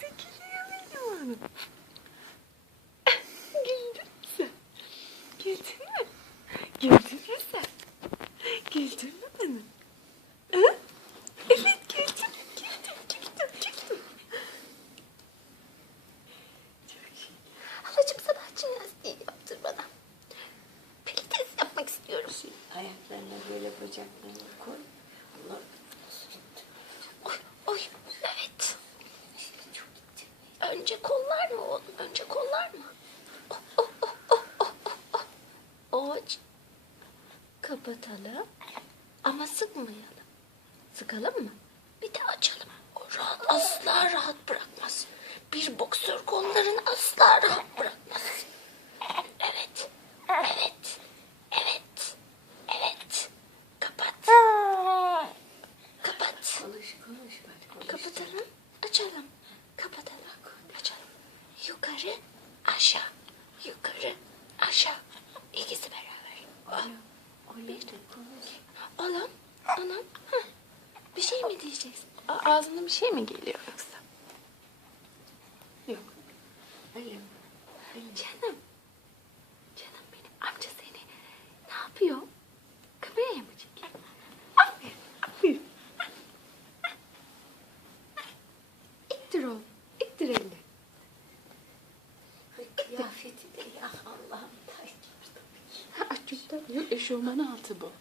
Sekiliyor benim hanım. Güldün mü sen? Güldün mü? Güldün mü sen? Güldün mü bana? Ha? Evet güldüm, güldüm, güldüm, güldüm. Çok iyi. Halacığım sabah jimnastiği yaptır bana. Pilates yapmak istiyorum. Ayaklarına böyle bacaklarını koy. Allah razı olsun. Önce kollar mı oğlum? Önce kollar mı? Oh, oh, oh, oh, oh, oh. Aç. Kapatalım. Ama sıkmayalım. Sıkalım mı? Bir de açalım. O rahat, asla rahat bırakmaz. Bir boksör kollarını asla rahat bırakmaz. Evet. Evet. Evet. Evet. Kapat. Kapat. konuş konuş bak konuş. Kapatalım, açalım. Kapatalım. Yukarı, aşağı. Yukarı, aşağı. İkisi beraber. De konuş. Oğlum, anam. Heh. Bir şey mi diyeceksin? A- Ağzına bir şey mi geliyor yoksa? Yok. Öyle mi? Canım. Canım benim amca seni ne yapıyor? Kameraya mı çekiyor? Aferin, aferin. İttir oğlum, ittir elini. Ay, Kıyafeti de ya Allah'ım. Ha, açıkta. Eşofman altı bu.